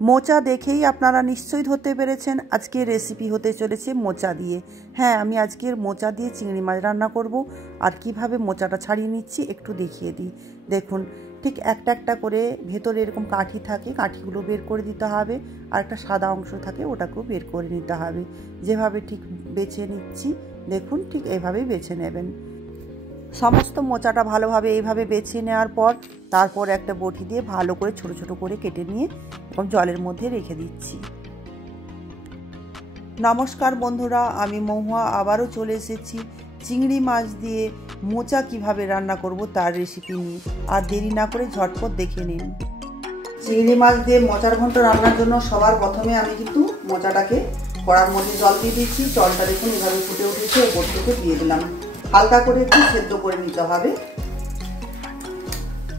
মোচা দেখেই আপনারা নিশ্চয়ই ধরতে পেরেছেন আজকের রেসিপি হতে চলেছে মোচা দিয়ে। হ্যাঁ, আমি আজকের মোচা দিয়ে চিংড়ি মাছ রান্না করব। আর কিভাবে মোচাটা ছাড়িয়ে নিচ্ছি একটু দেখিয়ে দিই। দেখুন, ঠিক একটা একটা করে ভেতরে এরকম কাঠি থাকে, কাঠিগুলো বের করে দিতে হবে। আর একটা সাদা অংশ থাকে, ওটাকেও বের করে নিতে হবে। যেভাবে ঠিক বেছে নিচ্ছি দেখুন, ঠিক এভাবেই বেছে নেবেন। সমস্ত মোচাটা ভালোভাবে এইভাবে বেছে নেওয়ার পর তারপর একটা বটি দিয়ে ভালো করে ছোট ছোট করে কেটে নিয়ে এবং জলের মধ্যে রেখে দিচ্ছি। নমস্কার বন্ধুরা, আমি মহুয়া আবারও চলে এসেছি চিংড়ি মাছ দিয়ে মোচা কিভাবে রান্না করব তার রেসিপি নিয়ে। আর দেরি না করে ঝটপট দেখে নিন। চিংড়ি মাছ দিয়ে মোচার ঘন্ট রান্নার জন্য সবার প্রথমে আমি কিন্তু মোচাটাকে কড়ার মধ্যে জল দিয়ে দিচ্ছি। জলটা দেখুন এভাবে ফুটে উঠেছে, ওপর থেকে দিয়ে দিলাম। হালকা করে একটু সেদ্ধ করে নিতে হবে।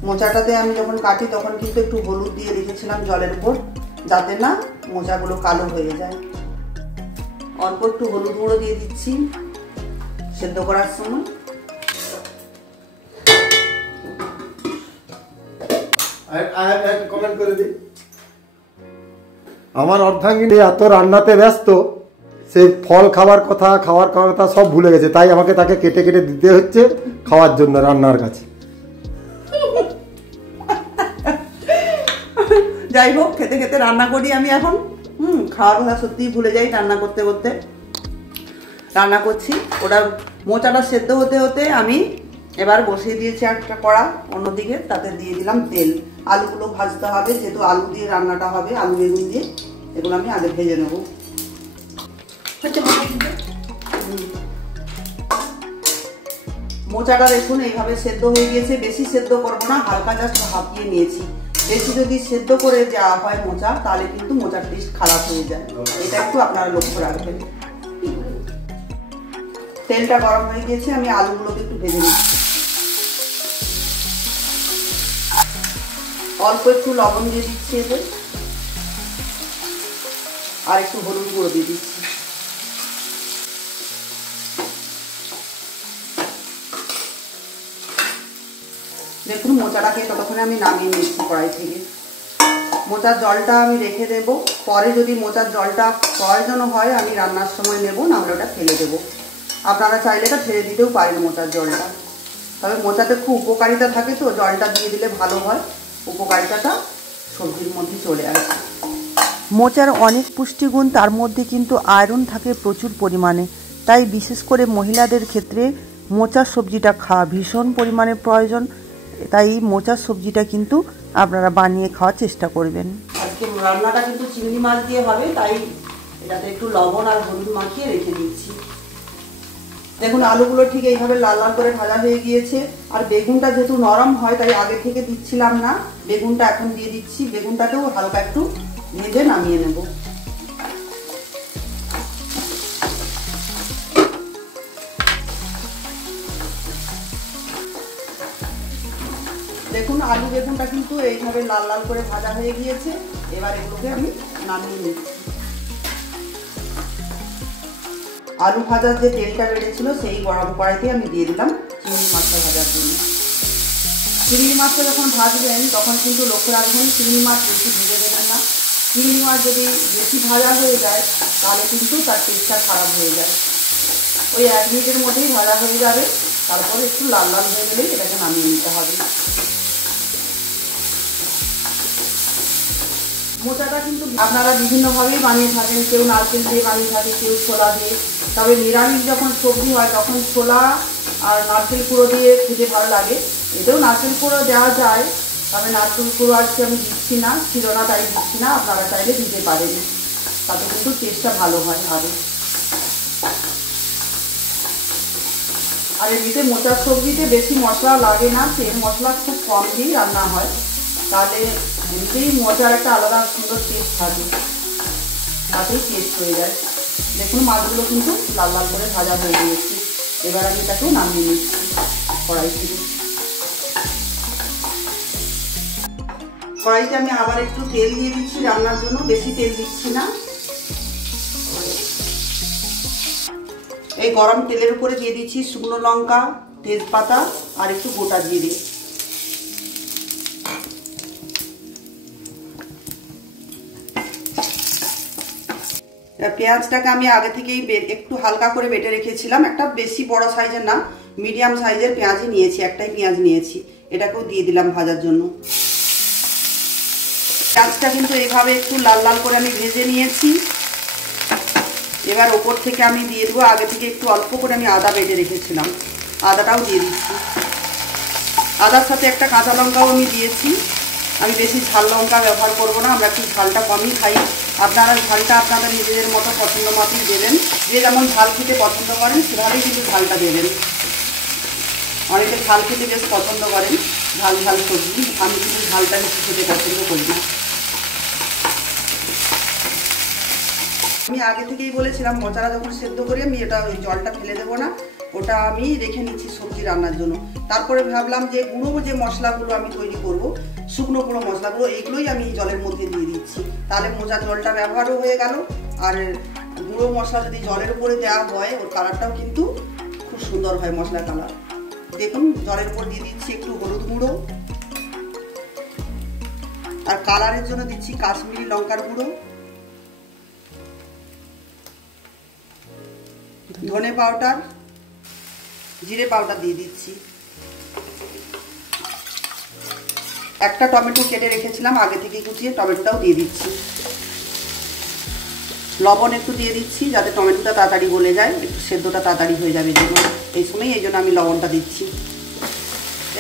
মোচাটাতে আমি যখন কাটি তখন কিন্তু একটু হলুদ দিয়ে রেখেছিলাম জলের উপর, যাতে না মোচাগুলো কালো হয়ে যায়। অল্প একটু হলুদ গুঁড়ো দিয়ে দিচ্ছি সেদ্ধ করার সময়। কমেন্ট করে দিই, আমার অর্ধাঙ্গিনী এত রান্নাতে ব্যস্ত, সে ফল খাওয়ার কথা সব ভুলে গেছে। তাই আমাকে তাকে কেটে কেটে দিতে হচ্ছে খাওয়ার জন্য রান্নার কাছে। যাই হোক, খেতে খেতে রান্না করি আমি এখন। খাওয়ার কথা সত্যিই ভুলে যাই রান্না করতে করতে। রান্না করছি, ওটা মোচাটা সেদ্ধ হতে হতে আমি এবার বসিয়ে দিয়েছি একটা কড়া অন্যদিকে। তাতে দিয়ে দিলাম তেল। আলুগুলো ভাজতে হবে, যেহেতু আলু দিয়ে রান্নাটা হবে, আলু বেগুন দিয়ে। এগুলো আমি আগে ভেজে নেব। মোচাটা দেখুন এইভাবে সেদ্ধ হয়ে গিয়েছে। বেশি সেদ্ধ করবো না, হালকা জাস্ট ভাপিয়ে নিয়েছি। বেশি যদি সেদ্ধ করে যাওয়া হয় মোচা, তাহলে কিন্তু মোচার টেস্ট খারাপ হয়ে যায়। এটা একটু আপনারা লক্ষ্য রাখবেন। তেলটা গরম হয়ে গিয়েছে, আমি আলুগুলোকে একটু ভেজে নিচ্ছি। অল্প একটু লবণ দিয়ে দিচ্ছি এতে, আর একটু হলুদ গুঁড়ো দিয়ে দিচ্ছি। দেখুন মোচাটাকে ততক্ষণে আমি নামিয়ে নিচ্ছি কড়াই থেকে। মোচার জলটা আমি রেখে দেব, পরে যদি মোচার জলটা প্রয়োজন হয় আমি রান্নার সময় নেব, নাহলে ওটা ফেলে দেবো। আপনারা চাইলে এটা ফেলে দিতেও পারেন মোচার জলটা। তবে মোচাতে খুব উপকারিতা থাকে, তো জলটা দিয়ে দিলে ভালো হয়, উপকারিতাটা সবজির মধ্যে চলে আসে। মোচার অনেক পুষ্টিগুণ, তার মধ্যে কিন্তু আয়রন থাকে প্রচুর পরিমাণে। তাই বিশেষ করে মহিলাদের ক্ষেত্রে মোচার সবজিটা খাওয়া ভীষণ পরিমাণে প্রয়োজন। তাই মোচার সবজিটা কিন্তু আপনারা বানিয়ে খাওয়ার চেষ্টা করবেন। আজকে রান্নাটা কিন্তু চিংড়ি মাছ দিয়ে হবে, তাই এটাতে একটু লবণ আর হলুদ মাখিয়ে রেখে দিচ্ছি। দেখুন আলুগুলো ঠিক এইভাবে লাল লাল করে ভাজা হয়ে গিয়েছে। আর বেগুনটা যেহেতু নরম হয়, তাই আগে থেকে দিচ্ছিলাম না, বেগুনটা এখন দিয়ে দিচ্ছি। বেগুনটাকেও হালকা একটু ভেজে নামিয়ে নেব। দেখুন আলু বেগুনটা কিন্তু এইভাবে লাল লাল করে ভাজা হয়ে গিয়েছে। এবার এগুলোকে আমি নামিয়ে নিচ্ছি। আলু ভাজার যে তেলটা বেড়েছিল সেই গরম কড়াইতে আমি দিয়ে দিলাম চিংড়ি মাছটা ভাজার জন্য। চিংড়ি মাছটা যখন ভাজবেন তখন কিন্তু লক্ষ্য রাখবেন চিংড়ি মাছ বেশি ভেজে দেবেন না। চিংড়ি মাছ যদি বেশি ভাজা হয়ে যায় তাহলে কিন্তু তার টেস্টটা খারাপ হয়ে যায়। ওই 1 মিনিটের মধ্যেই ভাজা হয়ে যাবে। তারপর একটু লাল লাল হয়ে গেলেই এটাকে নামিয়ে নিতে হবে। মোচাটা কিন্তু আপনারা বিভিন্নভাবেই বানিয়ে থাকেন, কেউ নারকেল দিয়ে বানিয়ে থাকে, কেউ ছোলা দিয়ে। তবে নিরামিষ যখন সবজি হয় তখন ছোলা আর নারকেল কুড়ো দিয়ে খেতে ভালো লাগে। এতেও নারকেল কুড়ো দেওয়া যায়, তবে নারকেল কুড়ো আজকে আমি দিচ্ছি না, ছিল না তাই দিচ্ছি না। আপনারা চাইলে দিতে পারেন, তাতে কিন্তু টেস্টটা ভালো হয় হবে। আর এমনিতে মোচার সবজিতে বেশি মশলা লাগে না, তেল মশলা খুব কম দিয়েই রান্না হয়। তাহলে এমনিতেই মোচার একটা আলাদা সুন্দর টেস্ট থাকে, তাতেই টেস্ট হয়ে যায়। দেখুন মাছগুলো কিন্তু লাল লাল করে ভাজা হয়ে গিয়েছে। এবার আমি এটাকেও নামিয়ে নিচ্ছি কড়াই থেকে। কড়াইতে আমি আবার একটু তেল দিয়ে দিচ্ছি রান্নার জন্য, বেশি তেল দিচ্ছি না। এই গরম তেলের উপরে দিয়ে দিচ্ছি শুকনো লঙ্কা, তেজপাতা আর একটু গোটা জিরে। পেঁয়াজটাকে আমি আগে থেকেই একটু হালকা করে বেটে রেখেছিলাম, একটা বেশি বড় সাইজের না, মিডিয়াম সাইজের পেঁয়াজই নিয়েছি, একটাই পেঁয়াজ নিয়েছি। এটাকেও দিয়ে দিলাম ভাজার জন্য। পেঁয়াজটা কিন্তু এইভাবে একটু লাল লাল করে আমি ভেজে নিয়েছি। এবার ওপর থেকে আমি দিয়ে দেবো, আগে থেকে একটু অল্প করে আমি আদা বেটে রেখেছিলাম, আদাটাও দিয়ে দিচ্ছি। আদার সাথে একটা কাঁচা লঙ্কাও আমি দিয়েছি। আমি বেশি ঝাল লঙ্কা ব্যবহার করব না, আমরা একটু ঝালটা কমই খাই। আপনারা ঝালটা আপনাদের নিজেদের মতো পছন্দ মতোই দেবেন, যে যেমন ঝাল খেতে পছন্দ করেন সেভাবেই কিন্তু ঝালটা দেবেন। অনেকে ঝাল খেতে বেশ পছন্দ করেন, ঝাল ঝাল সবজি। আমি কিন্তু ঝালটা বেশি খেতে পছন্দ করি না। আমি আগে থেকেই বলেছিলাম মোচারা যখন সেদ্ধ করি আমি এটা ওই জলটা ফেলে দেবো না, ওটা আমি রেখে নিচ্ছি সবজি রান্নার জন্য। তারপরে ভাবলাম যে গুঁড়ো যে মশলাগুলো আমি তৈরি করব, শুকনো গুঁড়ো মশলাগুলো, এইগুলোই আমি জলের মধ্যে দিয়ে দিচ্ছি। তাহলে মোচার জলটা ব্যবহারও হয়ে গেল, আর গুঁড়ো মশলা যদি জলের উপরে দেওয়া হয় ওর কালারটাও কিন্তু খুব সুন্দর হয়, মশলার কালার। দেখুন জলের উপর দিয়ে দিচ্ছি একটু হলুদ গুঁড়ো, আর কালারের জন্য দিচ্ছি কাশ্মীরি লঙ্কার গুঁড়ো, ধনে পাউডার, জিরে পাউডার দিয়ে দিচ্ছি। একটা টমেটো কেটে রেখেছিলাম আগে থেকে কুচিয়ে, টমেটোটাও দিয়ে দিচ্ছি। লবণ একটু দিয়ে দিচ্ছি যাতে টমেটোটা তাড়াতাড়ি গলে যায়, একটু সেদ্ধটা তাড়াতাড়ি হয়ে যাবে জন্য এই জন্য আমি লবণটা দিচ্ছি।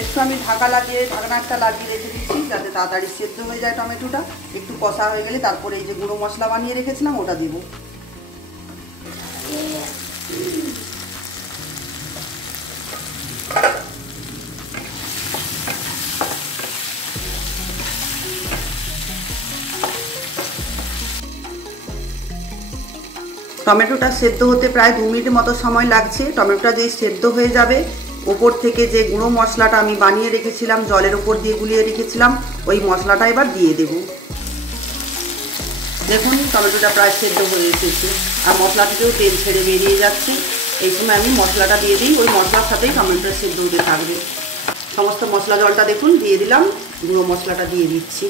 একটু আমি ঢাকনা একটা লাগিয়ে রেখে দিচ্ছি যাতে তাড়াতাড়ি সেদ্ধ হয়ে যায় টমেটোটা। একটু কষা হয়ে গেলে তারপরে এই যে গুঁড়ো মশলা বানিয়ে রেখেছিলাম ওটা দেবো। টমেটোটা সেদ্ধ হতে প্রায় 2 মিনিট মতো সময় লাগছে। টমেটোটা যেই সেদ্ধ হয়ে যাবে, ওপর থেকে যে গুঁড়ো মশলাটা আমি বানিয়ে রেখেছিলাম, জলের ওপর দিয়ে গুলিয়ে রেখেছিলাম, ওই মশলাটা এবার দিয়ে দেব। দেখুন টমেটোটা প্রায় সেদ্ধ হয়ে এসেছে, আর মশলা থেকেও তেল ছেড়ে বেরিয়ে যাচ্ছে। এই সময় আমি মশলাটা দিয়ে দিই, ওই মশলার সাথেই টমেটোটা সেদ্ধ হতে থাকবে। সমস্ত মশলা জলটা দেখুন দিয়ে দিলাম, গুঁড়ো মশলাটা দিয়ে দিচ্ছি।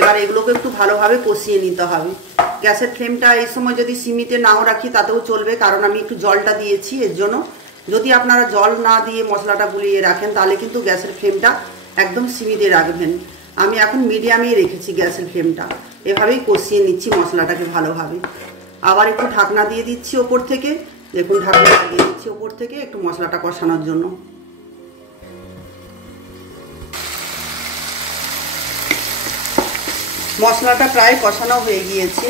এবার এগুলোকে একটু ভালোভাবে কষিয়ে নিতে হবে। গ্যাসের ফ্লেমটা এই সময় যদি সিমিতে নাও রাখি তাতেও চলবে, কারণ আমি একটু জলটা দিয়েছি এর জন্য। যদি আপনারা জল না দিয়ে মশলাটা গুলিয়ে রাখেন তাহলে কিন্তু গ্যাসের ফ্লেমটা একদম সিমিতে রাখবেন। আমি এখন মিডিয়ামেই রেখেছি গ্যাসের ফ্লেমটা। এভাবেই কষিয়ে নিচ্ছি মশলাটাকে ভালোভাবে। আবার একটু ঢাকনা দিয়ে দিচ্ছি ওপর থেকে, দেখুন ঢাকনা দিয়ে দিচ্ছি ওপর থেকে একটু মশলাটা কষানোর জন্য। মশলাটা প্রায় কষানো হয়ে গিয়েছে,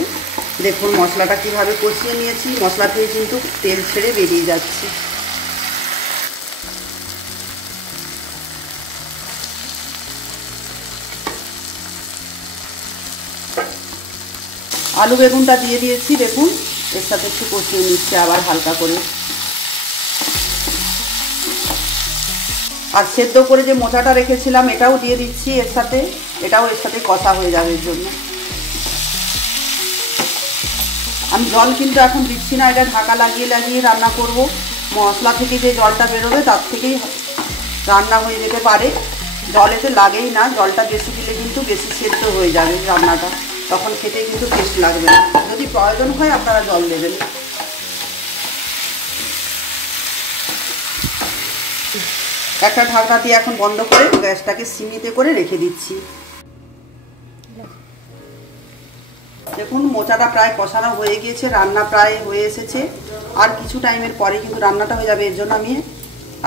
দেখুন মশলাটা কিভাবে কষিয়ে নিয়েছি, মশলা থেকে কিন্তু তেল ছেড়ে বেরিয়ে যাচ্ছে। আলু বেগুনটা দিয়ে দিয়েছি, দেখুন এর সাথে একটু কষিয়ে নিচ্ছে আবার হালকা করে। আর সেদ্ধ করে যে মোচাটা রেখেছিলাম এটাও দিয়ে দিচ্ছি এর সাথে, এটাও এর সাথে কষা হয়ে যাবে এর জন্য। আমি জল কিন্তু এখন দিচ্ছি না, এটা ঢাকা লাগিয়ে লাগিয়ে রান্না করব। মশলা থেকে যে জলটা বেরোবে তার থেকেই রান্না হয়ে যেতে পারে, জল এতে লাগেই না। জলটা বেশি দিলে কিন্তু বেশি সেদ্ধ হয়ে যাবে রান্নাটা, তখন খেতে কিন্তু টেস্ট লাগবে না। যদি প্রয়োজন হয় আপনারা জল দেবেন। একটা ঢাকনা দিয়ে এখন বন্ধ করে গ্যাসটাকে সিমিতে করে রেখে দিচ্ছি। দেখুন মোচাটা প্রায় কষানো হয়ে গিয়েছে, রান্না প্রায় হয়ে এসেছে। আর কিছু টাইমের পরে কিন্তু রান্নাটা হয়ে যাবে। এর জন্য আমি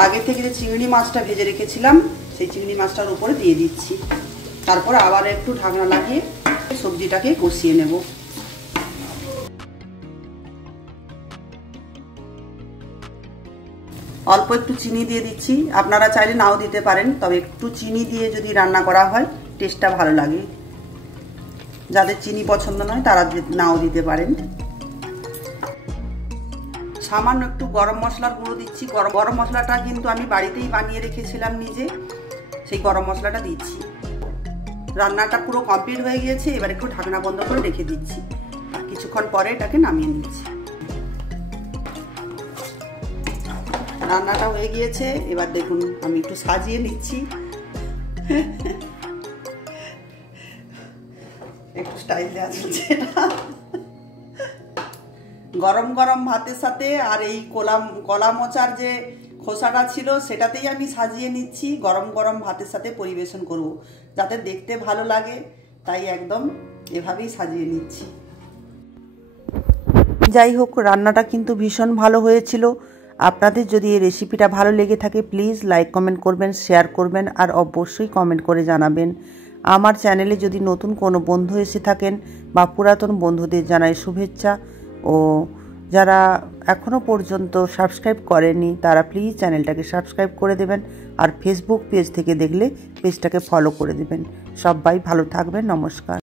আগে থেকে যে চিংড়ি মাছটা ভেজে রেখেছিলাম সেই চিংড়ি মাছটার উপরে দিয়ে দিচ্ছি। তারপর আবার একটু ঢাকনা লাগিয়ে সবজিটাকে কষিয়ে নেব। অল্প একটু চিনি দিয়ে দিচ্ছি, আপনারা চাইলে নাও দিতে পারেন, তবে একটু চিনি দিয়ে যদি রান্না করা হয় টেস্টটা ভালো লাগে। যাদের চিনি পছন্দ নয় তারা নাও দিতে পারেন। সামান্য একটু গরম মশলার গুঁড়ো দিচ্ছি। গরম মশলাটা কিন্তু আমি বাড়িতেই বানিয়ে রেখেছিলাম নিজে, সেই গরম মশলাটা দিচ্ছি। রান্নাটা পুরো কমপ্লিট হয়ে গিয়েছে, এবার একটু ঢাকনা বন্ধ করে রেখে দিচ্ছি। কিছুক্ষণ পরে এটাকে নামিয়ে নিচ্ছি। রান্নাটা হয়ে গিয়েছে, এবার দেখুন আমি একটু সাজিয়ে নিচ্ছি। একটু স্টাইল দেওয়া চলছে এটা। গরম গরম ভাতের সাথে আর এই কলা মোচার যে খোসাটা ছিল সেটাতেই আমি সাজিয়ে নিচ্ছি, গরম গরম ভাতের সাথে পরিবেশন করব, যাতে দেখতে ভালো লাগে, তাই একদম এভাবেই সাজিয়ে নিচ্ছি। যাই হোক, রান্নাটা কিন্তু ভীষণ ভালো হয়েছিল। আপনাদের যদি এই রেসিপিটা ভালো লেগে থাকে প্লিজ লাইক কমেন্ট করবেন, শেয়ার করবেন আর অবশ্যই কমেন্ট করে জানাবেন। আমার চ্যানেলে যদি নতুন কোনো বন্ধু এসে থাকেন বা পুরাতন বন্ধুদের জানাই শুভেচ্ছা, ও যারা এখনও পর্যন্ত সাবস্ক্রাইব করেননি তারা প্লিজ চ্যানেলটাকে সাবস্ক্রাইব করে দেবেন, আর ফেসবুক পেজ থেকে দেখলে পেজটাকে ফলো করে দেবেন। সবাই ভালো থাকবেন, নমস্কার।